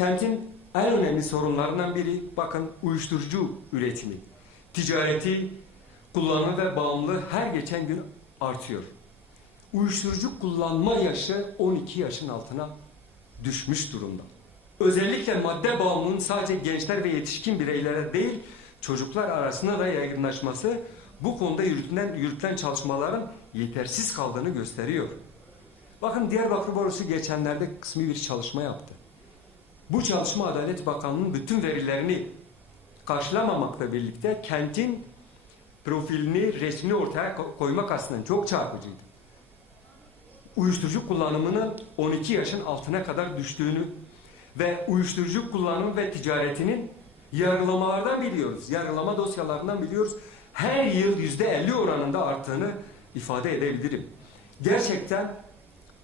Kentin en önemli sorunlarından biri bakın uyuşturucu üretimi. Ticareti, kullanımı ve bağımlılığı her geçen gün artıyor. Uyuşturucu kullanma yaşı 12 yaşın altına düşmüş durumda. Özellikle madde bağımlılığının sadece gençler ve yetişkin bireylere değil, çocuklar arasında da yaygınlaşması bu konuda yürütülen, yürütülen çalışmaların yetersiz kaldığını gösteriyor. Bakın Diyarbakır Borusu geçenlerde kısmi bir çalışma yaptı. Bu çalışma Adalet Bakanlığı'nın bütün verilerini karşılamamakla birlikte kentin profilini, resmini ortaya ko- koymak aslında çok çarpıcıydı. Uyuşturucu kullanımının 12 yaşın altına kadar düştüğünü ve uyuşturucu kullanım ve ticaretinin yargılamalardan biliyoruz. Yargılama dosyalarından biliyoruz. Her yıl %50 oranında arttığını ifade edebilirim. Gerçekten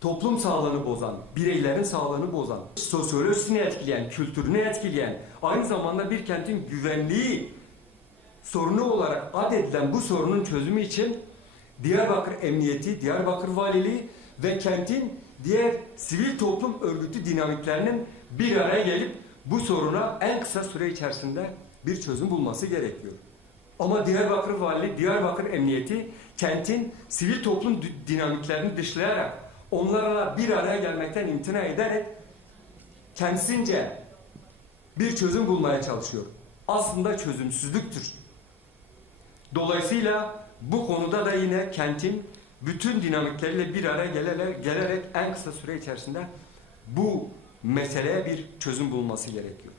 toplum sağlığını bozan, bireylerin sağlığını bozan, sosyolojisini etkileyen, kültürünü etkileyen, aynı zamanda bir kentin güvenliği sorunu olarak adedilen bu sorunun çözümü için Diyarbakır Emniyeti, Diyarbakır Valiliği ve kentin diğer sivil toplum örgütü dinamiklerinin bir araya gelip bu soruna en kısa süre içerisinde bir çözüm bulması gerekiyor. Ama Diyarbakır Valiliği, Diyarbakır Emniyeti kentin sivil toplum dinamiklerini dışlayarak onlarla bir araya gelmekten imtina ederek kendisince bir çözüm bulmaya çalışıyor. Aslında çözümsüzlüktür. Dolayısıyla bu konuda da yine kentin bütün dinamikleriyle bir araya gelerek, gelerek en kısa süre içerisinde bu meseleye bir çözüm bulması gerekiyor.